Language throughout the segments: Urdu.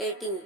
18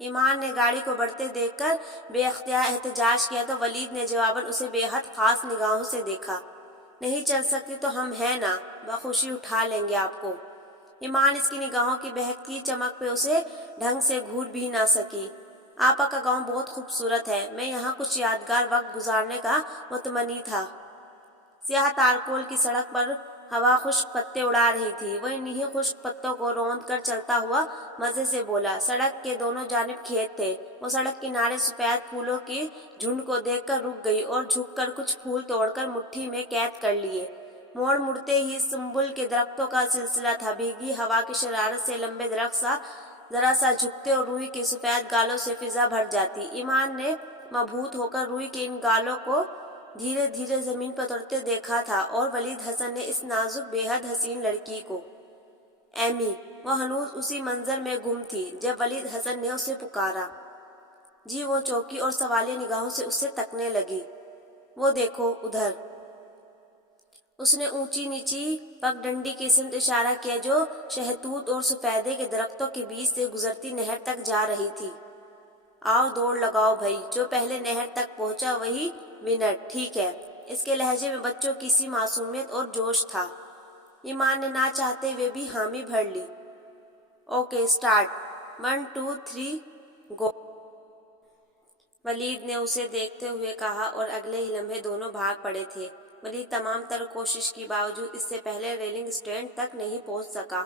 ایمان نے گاڑی کو بڑھتے دیکھ کر بے اختیار احتجاج کیا تو ولید نے جواباً اسے بے حد خاص نگاہوں سے دیکھا۔ نہیں چل سکتی تو ہم ہیں نا، بخوشی اٹھا لیں گے آپ کو۔ ایمان اس کی نگاہوں کی بہکتی چمک پہ اسے ڈھنگ سے گھور بھی نہ سکی۔ آپا کا گاؤں بہت خوبصورت ہے، میں یہاں کچھ یادگار وقت گزارنے کا متمنی تھا۔ سیاہ تارکول کی سڑک پر ہوا خشک پتے اڑا رہی تھی، وہ انہی خشک پتوں کو روند کر چلتا ہوا مزے سے بولا۔ سڑک کے دونوں جانب کھیت تھے، وہ سڑک کنارے سفید پھولوں کے جھنڈ کو دیکھ کر رک گئی اور جھک کر کچھ پھول توڑ کر مٹھی میں قید کر لیے۔ موڑ مڑتے ہی سنبل کے درختوں کا سلسلہ تھا، بھیگی ہوا کی شرارت سے لمبے درخت ذرا سا جھکتے اور روئی کے سفید گالوں سے فضا بھر جاتی۔ ایمان نے مبہوت ہو کر روئی کے ان گالوں کو دھیرے دھیرے زمین پر اترتے دیکھا تھا اور ولید حسن نے اس نازک بے حد حسین لڑکی کو۔ ایمی! وہ ہنوز اسی منظر میں گم تھی جب ولید حسن نے اسے پکارا۔ جی وہ چونکی اور سوالیہ نگاہوں سے اسے تکنے لگی۔ وہ دیکھو ادھر۔ اس نے اونچی نیچی پگ ڈنڈی کی سمت اشارہ کیا جو شہتوت اور سفیدے کے درختوں کے بیچ سے گزرتی نہر تک جا رہی تھی۔ آؤ دوڑ لگاؤ بھائی، جو پہلے نہر تک پہنچا وہی ونر، ٹھیک ہے؟ اس کے لہجے میں بچوں کی سی معصومیت اور جوش تھا۔ ایمان نے نہ چاہتے ہوئے بھی حامی بھر لی۔ اوکے سٹارٹ، 1 2 3 گو۔ ولید نے اسے دیکھتے ہوئے کہا اور اگلے ہی لمحے دونوں بھاگ پڑے تھے۔ ولید تمام تر کوشش کے باوجود اس سے پہلے ریلنگ اسٹینڈ تک نہیں پہنچ سکا،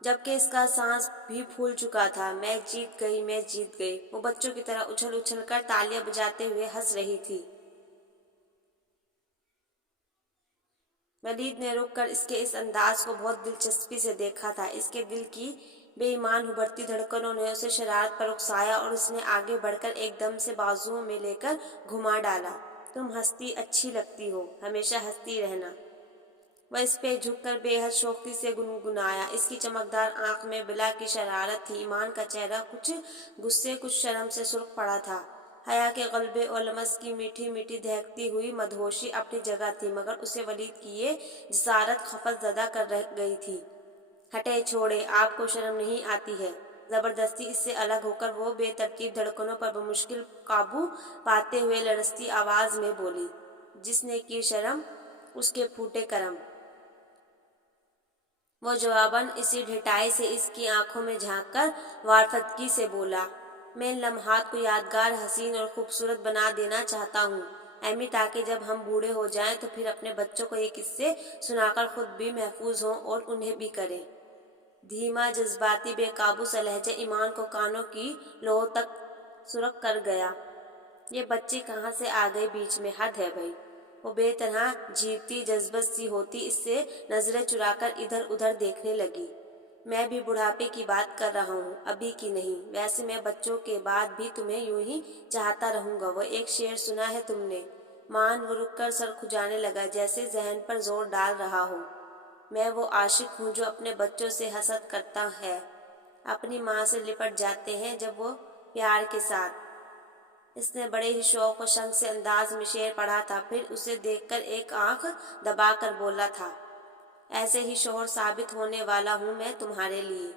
جبکہ اس کا سانس بھی پھول چکا تھا۔ میں جیت گئی، میں جیت گئی، وہ بچوں کی طرح اچھل اچھل کر تالیاں بجاتے ہوئے ہنس رہی تھی۔ ولید نے رک کر اس کے اس انداز کو بہت دلچسپی سے دیکھا تھا۔ اس کے دل کی بے ایمان ابھرتی دھڑکنوں نے اسے شرارت پر اکسایا اور اس نے آگے بڑھ کر ایک دم سے بازوؤں میں لے کر گھما ڈالا۔ تم ہنستی اچھی لگتی ہو، ہمیشہ ہنستی رہنا۔ وہ اس پہ جھک کر بے حد شوخی سے گنگنایا۔ اس کی چمکدار آنکھ میں بلا کی شرارت تھی۔ ایمان کا چہرہ کچھ غصے کچھ شرم سے سرخ پڑا تھا۔ حیا کے غلبے اور لمس کی میٹھی میٹھی دہکتی ہوئی مدہوشی اپنی جگہ تھی، مگر اسے ولید کی یہ جسارت خفت زدہ کر رہ گئی تھی۔ ہٹے چھوڑے، آپ کو شرم نہیں آتی ہے؟ زبردستی اس سے الگ ہو کر وہ بے ترتیب دھڑکنوں پر بمشکل قابو پاتے ہوئے لرزتی آواز میں بولی۔ جس نے کی شرم اس کے پھوٹے کرم۔ وہ جواباً اسی ڈھٹائی سے اس کی آنکھوں میں جھانک کر وارفتگی سے بولا۔ میں ان لمحات کو یادگار، حسین اور خوبصورت بنا دینا چاہتا ہوں ایمی، تاکہ جب ہم بوڑھے ہو جائیں تو پھر اپنے بچوں کو یہ قصے سنا کر خود بھی محفوظ ہوں اور انہیں بھی کریں۔ دھیما، جذباتی، بے قابو سا لہجہ ایمان کو کانوں کی لوؤں تک سرخ کر گیا۔ یہ بچی کہاں سے آ گئی بیچ میں، حد ہے بھائی۔ وہ بے طرح جیوتی جذبت سی ہوتی اس سے نظریں چرا کر ادھر ادھر دیکھنے لگی۔ میں بھی بڑھاپے کی بات کر رہا ہوں، ابھی کی نہیں۔ ویسے میں بچوں کے بعد بھی تمہیں یوں ہی چاہتا رہوں گا۔ وہ ایک شعر سنا ہے تم نے؟ مان وہ رک کر سر کھجانے لگا جیسے ذہن پر زور ڈال رہا ہو۔ میں وہ عاشق ہوں جو اپنے بچوں سے حسد کرتا ہے، اپنی ماں سے لپٹ جاتے ہیں جب وہ پیار کے ساتھ۔ اس نے بڑے ہی شوق و شنق سے انداز میں شعر پڑھا تھا، پھر اسے دیکھ کر ایک آنکھ دبا کر بولا تھا۔ ایسے ہی شوہر ثابت ہونے والا ہوں میں تمہارے لیے۔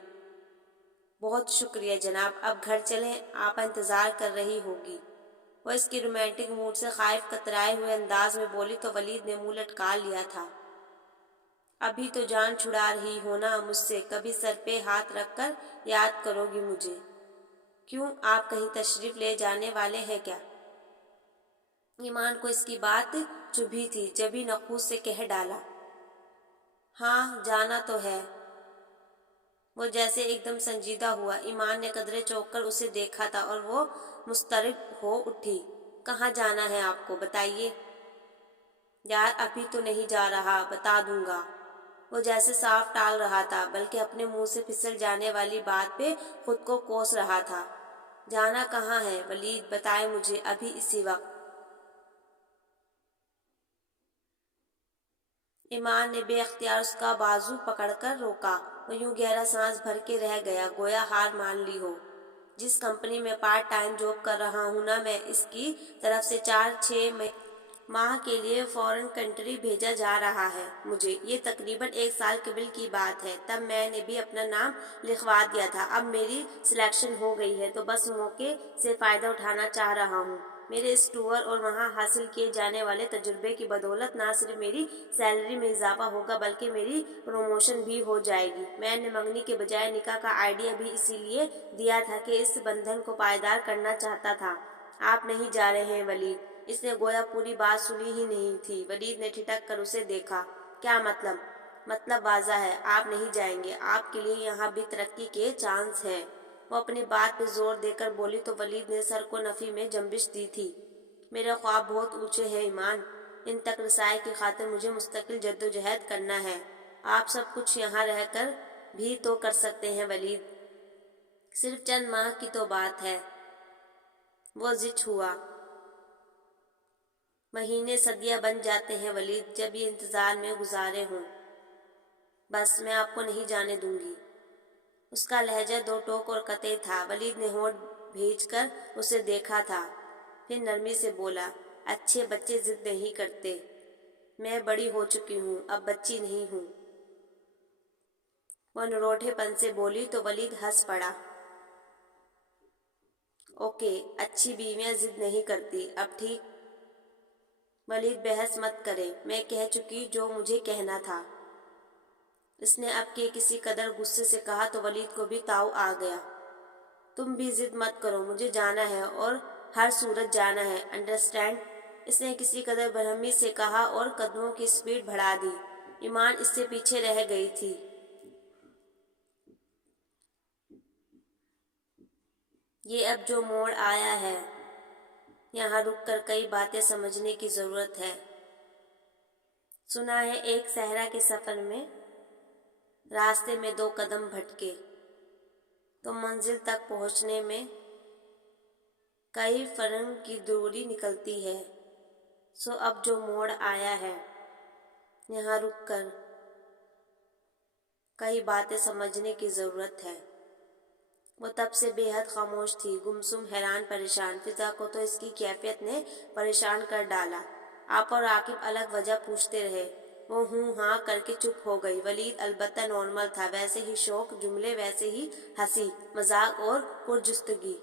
بہت شکریہ جناب، اب گھر چلیں، آپ انتظار کر رہی ہوگی۔ وہ اس کی رومانٹک موڈ سے خائف کترائے ہوئے انداز میں بولی تو ولید نے منہ لٹکا لیا تھا۔ ابھی تو جان چھڑا رہی ہو نا مجھ سے، کبھی سر پہ ہاتھ رکھ کر یاد کرو گی مجھے؟ کیوں، آپ کہیں تشریف لے جانے والے ہیں کیا؟ ایمان کو اس کی بات چبھی تھی، جبھی نخوت سے کہہ ڈالا۔ ہاں جانا تو ہے۔ وہ جیسے ایک دم سنجیدہ ہوا۔ ایمان نے قدرے چونک کر اسے دیکھا تھا اور وہ مضطرب ہو اٹھی۔ کہاں جانا ہے آپ کو، بتائیے؟ یار ابھی تو نہیں جا رہا، بتا دوں گا۔ وہ جیسے صاف ٹال رہا تھا، بلکہ اپنے منہ سے پھسل جانے والی بات پہ خود کو کوس رہا تھا۔ جانا کہاں ہے ولید، بتائے مجھے ابھی اسی وقت۔ ایمان نے بے اختیار اس کا بازو پکڑ کر روکا۔ وہ یوں گہرا سانس بھر کے رہ گیا، گویا ہار مان لی ہو۔ جس کمپنی میں پارٹ ٹائم جاب کر رہا ہوں نا میں، اس کی طرف سے 4 6 ماہ کے لیے فورن کنٹری بھیجا جا رہا ہے مجھے۔ یہ تقریباً 1 سال قبل کی بات ہے۔ تب میں نے بھی اپنا نام لکھوا دیا تھا۔ اب میری سلیکشن ہو گئی ہے تو بس موقع سے فائدہ اٹھانا چاہ رہا ہوں۔ میرے اس ٹور اور وہاں حاصل کیے جانے والے تجربے کی بدولت نہ صرف میری سیلری میں اضافہ ہوگا بلکہ میری پروموشن بھی ہو جائے گی۔ میں نے منگنی کے بجائے نکاح کا آئیڈیا بھی اسی لیے دیا تھا کہ اس بندھن کو پائیدار کرنا چاہتا تھا۔ آپ نہیں جا رہے ہیں ولید؟ اس نے گویا پوری بات سنی ہی نہیں تھی۔ ولید نے ٹھٹک کر اسے دیکھا۔ کیا مطلب؟ مطلب واضح ہے، آپ نہیں جائیں گے۔ آپ کے لیے یہاں بھی ترقی کے چانس ہیں۔ وہ اپنی بات پہ زور دے کر بولی تو ولید نے سر کو نفی میں جنبش دی تھی۔ میرے خواب بہت اونچے ہیں ایمان، ان تک رسائی کی خاطر مجھے مستقل جدوجہد کرنا ہے۔ آپ سب کچھ یہاں رہ کر بھی تو کر سکتے ہیں ولید، صرف چند ماہ کی تو بات ہے۔ وہ زچ ہوا۔ مہینے صدیاں بن جاتے ہیں ولید جب یہ انتظار میں گزارے ہوں۔ بس میں آپ کو نہیں جانے دوں گی۔ اس کا لہجہ دو ٹوک اور قطعی تھا۔ ولید نے ہونٹ بھینچ کر اسے دیکھا تھا، پھر نرمی سے بولا، اچھے بچے ضد نہیں کرتے۔ میں بڑی ہو چکی ہوں، اب بچی نہیں ہوں۔ وہ نروٹھے پن سے بولی تو ولید ہنس پڑا۔ اوکے، اچھی بیویاں ضد نہیں کرتی، اب ٹھیک؟ ولید بحث مت کریں، میں کہہ چکی جو مجھے کہنا تھا۔ اس نے اب کے کسی قدر غصے سے کہا تو ولید کو بھی تاؤ آ گیا۔ تم بھی ضد مت کرو، مجھے جانا ہے اور ہر صورت جانا ہے، انڈرسٹینڈ؟ اس نے کسی قدر برہمی سے کہا اور قدموں کی سپیڈ بڑھا دی۔ ایمان اس سے پیچھے رہ گئی تھی۔ یہ اب جو موڑ آیا ہے، یہاں رک کر کئی باتیں سمجھنے کی ضرورت ہے۔ سنا ہے ایک صحرا کے سفر میں راستے میں 2 قدم بھٹکے تو منزل تک پہنچنے میں کئی فرنگ کی دوری نکلتی ہے۔ سو اب جو موڑ آیا ہے، یہاں رک کر کئی باتیں سمجھنے کی ضرورت ہے۔ وہ تب سے بے حد خاموش تھی، گمسم، حیران، پریشان۔ فضا کو تو اس کی کیفیت نے پریشان کر ڈالا۔ آپ اور عاقب الگ وجہ پوچھتے رہے۔ وہ ہوں ہاں کر کے چپ ہو گئی۔ ولید البتہ نارمل تھا، ویسے ہی شوق، جملے ویسے ہی ہنسی مذاق اور پرجستگی۔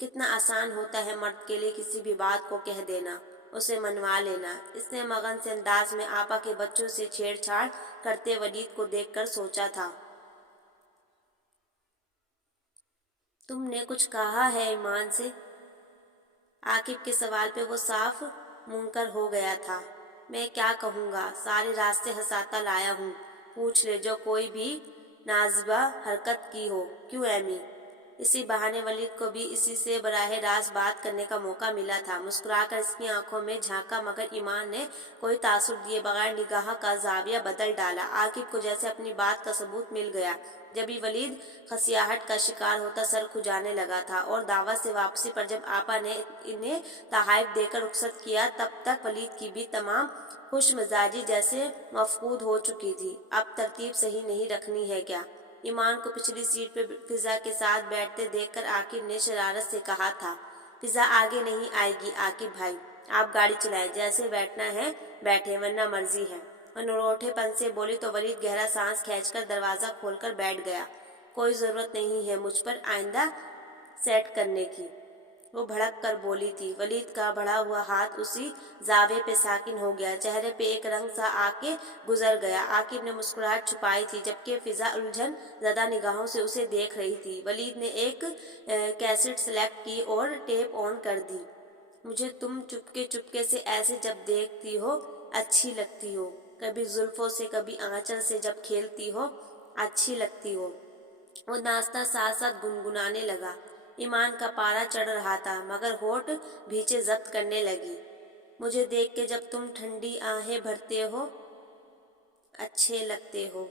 کتنا آسان ہوتا ہے مرد کے لیے کسی بھی بات کو کہہ دینا، اسے منوا لینا۔ اس نے مغن سے انداز میں آپا کے بچوں سے چھیڑ چھاڑ کرتے ولید کو دیکھ کر سوچا تھا۔ تم نے کچھ کہا ہے ایمان سے؟ عاقب کے سوال پہ وہ صاف منکر ہو گیا تھا۔ میں کیا کہوں گا، سارے راستے ہساتا لایا ہوں، پوچھ لے جو کوئی بھی نازیبہ حرکت کی ہو۔ کیوں ایمی؟ اسی بہانے ولید کو بھی اسی سے براہ راست بات کرنے کا موقع ملا تھا۔ مسکرا کر اس کی آنکھوں میں جھانکا مگر ایمان نے کوئی تاثر دیے بغیر نگاہ کا زاویہ بدل ڈالا۔ عاقب کو جیسے اپنی بات کا ثبوت مل گیا۔ جبھی ولید خسیاہٹ کا شکار ہوتا سر کھجانے لگا تھا اور دعوت سے واپسی پر جب آپا نے انہیں تحائف دے کر رخصت کیا تب تک ولید کی بھی تمام خوش مزاجی جیسے مفقود ہو چکی تھی۔ اب ترتیب صحیح نہیں رکھنی ہے کیا؟ ایمان کو پچھلی سیٹ پہ فضا کے ساتھ بیٹھتے دیکھ کر عاقب نے شرارت سے کہا تھا۔ فضا آگے نہیں آئے گی عاقب بھائی، آپ گاڑی چلائیں، جیسے بیٹھنا ہے بیٹھیں ورنہ مرضی ہے۔ وہ نروٹھے پن سے بولی تو ولید گہرا سانس کھینچ کر دروازہ کھول کر بیٹھ گیا۔ کوئی ضرورت نہیں ہے مجھ پر آئندہ سیٹ کرنے کی، وہ بھڑک کر بولی تھی۔ ولید کا بڑھا ہوا ہاتھ اسی زاویے پہ ساکن ہو گیا، چہرے پہ ایک رنگ سا آ کے گزر گیا۔ عاقب نے مسکراہٹ چھپائی تھی جبکہ فضا الجھن زدہ نگاہوں سے اسے دیکھ رہی تھی۔ ولید نے ایک کیسٹ سلیکٹ کی اور ٹیپ آن کر دی۔ مجھے تم چپکے سے ایسے جب دیکھتی ہو اچھی لگتی ہو، کبھی زلفوں سے کبھی آنچل سے جب کھیلتی ہو اچھی لگتی ہو۔ وہ ناچتا ساتھ ساتھ گنگنانے لگا۔ ایمان کا پارا چڑھ رہا تھا مگر ہونٹ بھینچے ضبط کرنے لگی۔ مجھے دیکھ کے جب تم ٹھنڈی آہیں بھرتے ہو اچھے لگتے ہو،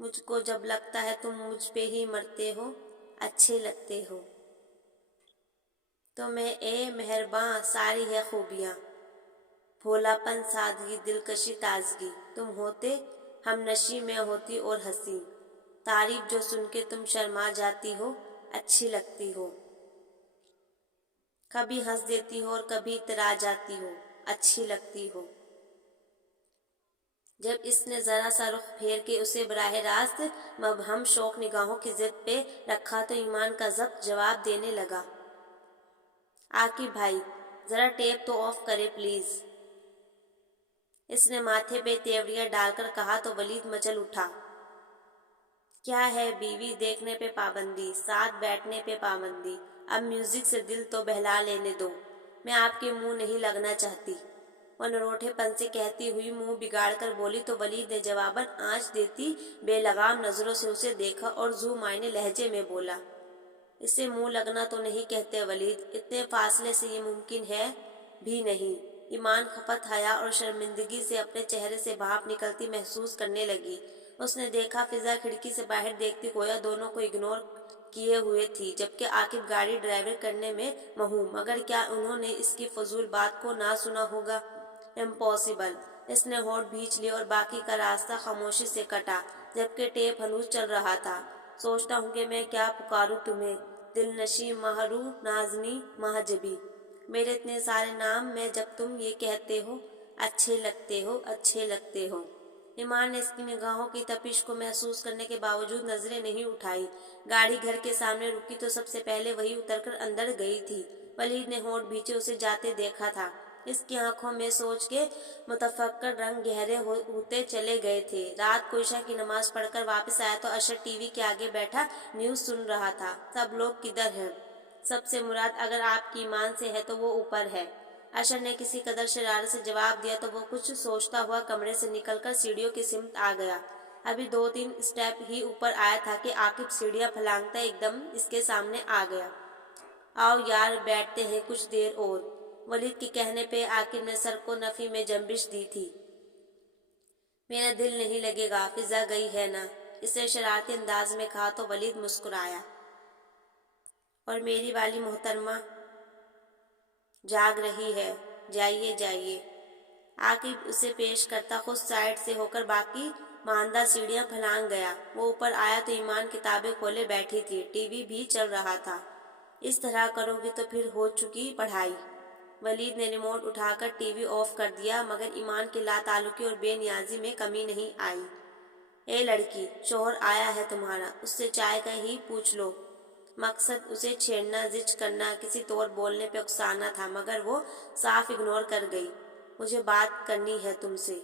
مجھ کو جب لگتا ہے تم مجھ پہ ہی مرتے ہو اچھے لگتے ہو۔ تو میں اے مہرباں ساری ہے خوبیاں، بھولا پن، سادگی، دلکشی، تازگی، تم ہوتے ہم نشی میں ہوتی اور ہنسی، تعریف جو سن کے تم شرما جاتی ہو اچھی لگتی ہو۔ کبھی ہنس دیتی ہو اور کبھی اترا جاتی ہو، اچھی لگتی ہو۔ جب اس نے ذرا سا رخ پھیر کے اسے براہ راست مبہم شوق نگاہوں کی ضد پہ رکھا تو ایمان کا ضبط جواب دینے لگا، عاقب بھائی ذرا ٹیپ تو آف کرے پلیز۔ اس نے ماتھے پہ تیوریاں ڈال کر کہا تو ولید مچل اٹھا۔ کیا ہے بیوی دیکھنے پہ پابندی، ساتھ بیٹھنے پہ پابندی، اب میوزک سے دل تو بہلا لینے دو، میں آپ کے منہ نہیں لگنا چاہتی، وہ نروٹھے پن سے کہتی ہوئی منہ بگاڑ کر بولی تو ولید نے جواباً آنچ دیتی بے لگام نظروں سے اسے دیکھا اور ذو معنی لہجے میں بولا، اسے منہ لگنا تو نہیں کہتے ولید، اتنے فاصلے سے یہ ممکن ہے بھی نہیں۔ ایمان خفت حیا اور شرمندگی سے اپنے چہرے سے بھاپ نکلتی محسوس کرنے لگی۔ اس نے دیکھا فضا کھڑکی سے باہر دیکھتی گویا دونوں کو اگنور کیے ہوئے تھی، جبکہ عاقب گاڑی ڈرائیو کرنے میں مہوم، مگر کیا انہوں نے اس کی فضول بات کو نہ سنا ہوگا؟ امپاسبل۔ اس نے ہونٹ بھینچ لیے اور باقی کا راستہ خاموشی سے کٹا، جبکہ ٹیپ ہنوز چل رہا تھا۔ سوچتا ہوں کہ میں کیا پکاروں تمہیں، دل نشیں، مہرو، نازنیں، مہجبی، میرے اتنے سارے نام میں جب تم یہ کہتے ہو اچھے لگتے ہو، اچھے لگتے ہو۔ ایمان نے اس کی نگاہوں کی تپش کو محسوس کرنے کے باوجود نظریں نہیں اٹھائی۔ گاڑی گھر کے سامنے رکی تو سب سے پہلے وہی اتر کر اندر گئی تھی۔ ولید نے ہونٹ بھینچے اسے جاتے دیکھا تھا۔ اس کی آنکھوں میں سوچ کے متفکر رنگ گہرے ہوتے چلے گئے تھے۔ رات کو عشاء کی نماز پڑھ کر واپس آیا تو اشر ٹی وی کے آگے بیٹھا نیوز سن رہا تھا۔ سب لوگ کدھر ہیں؟ سب سے مراد اگر آپ کی ایمان سے ہے تو وہ اوپر ہے، اشر نے کسی قدر شرارت سے جواب دیا تو وہ کچھ سوچتا ہوا کمرے سے نکل کر سیڑھیوں کی سمت آ گیا۔ ابھی 2-3 اسٹیپ ہی اوپر آیا تھا کہ عاقب سیڑھیاں پھلانگتا ایک دم اس کے سامنے آ گیا۔ آؤ یار بیٹھتے ہیں کچھ دیر اور، ولید کے کہنے پہ عاقب نے سر کو نفی میں جنبش دی تھی۔ میرا دل نہیں لگے گا، فضا گئی ہے نا، اس نے شرارتی انداز میں کہا تو ولید مسکرایا۔ اور میری والی محترمہ جاگ رہی ہے، جائیے جائیے۔ عاقب اسے پیش کرتا خود سائڈ سے ہو کر باقی ماندہ سیڑھیاں پھلانگ گیا۔ وہ اوپر آیا تو ایمان کتابیں کھولے بیٹھی تھی، ٹی وی بھی چل رہا تھا۔ اس طرح کرو گی تو پھر ہو چکی پڑھائی۔ ولید نے ریموٹ اٹھا کر ٹی وی آف کر دیا، مگر ایمان کی لا تعلقی اور بے نیازی میں کمی نہیں آئی۔ اے لڑکی، شوہر آیا ہے تمہارا، اس سے چائے کا ہی پوچھ لو۔ مقصد اسے چھیڑنا، زچ کرنا، کسی طور بولنے پہ اکسانا تھا، مگر وہ صاف اگنور کر گئی۔ مجھے بات کرنی ہے تم سے۔